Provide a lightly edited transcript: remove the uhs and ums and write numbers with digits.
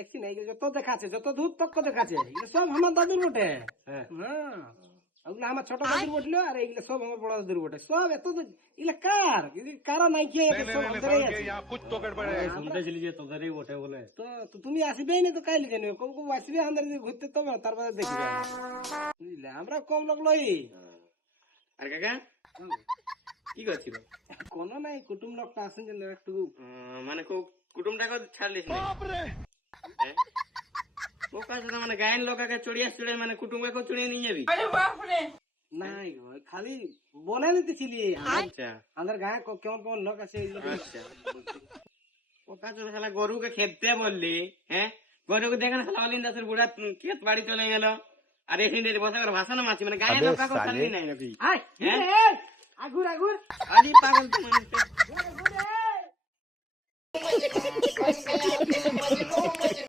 দেখছি না এগুলো যত দেখাচ্ছে যত দূর তক দেখাচ্ছে এগুলো সব আমার দাদুর বটে। হ্যাঁ ওগুলো আমার ছোট দাদুর বটলো আর এইগুলো সব আমার বড় দাদুর বটে। সব এত এগুলো কার কারা নাই কি সব আমাদেরই আছে। শুনতেছিলি যে তোদেরই বটে বলে। তো তুমি আসবেই না তো কাইলে জানি কম কম আসবে আমাদের ঘুরতে তো তারপরে দেখবে বুঝলে আমরা কম লোক লই। আর কাকা কি করছিল? কোনো নাই কুটুম লোকটা আসেন যে একটু মানে কুটুমটাকে ছাড়লিস না? ও কাজ মানে গায়ের লোকাকে চড়িয়ে মানে কুটুমকে চড়িয়ে নিয়ে যাবি? নাই গো খালি বলে নিতেছিলি। আচ্ছা আমাদের গায়ে কেমন কেমন লোক আছে আচ্ছা ও কাজ শালা গরুকে খেতে বললি, হ্যাঁ গরুকে দেখে না শালা অলিন দাসের বুড়া ক্ষেত বাড়ি চলে গেল আর এখানে বসে করে ভাষানো মাছি মানে গায়ের লোকাকে ছাড়লি নাই নাকি? আগুর আগুর আরে পাগল তো মানুষ।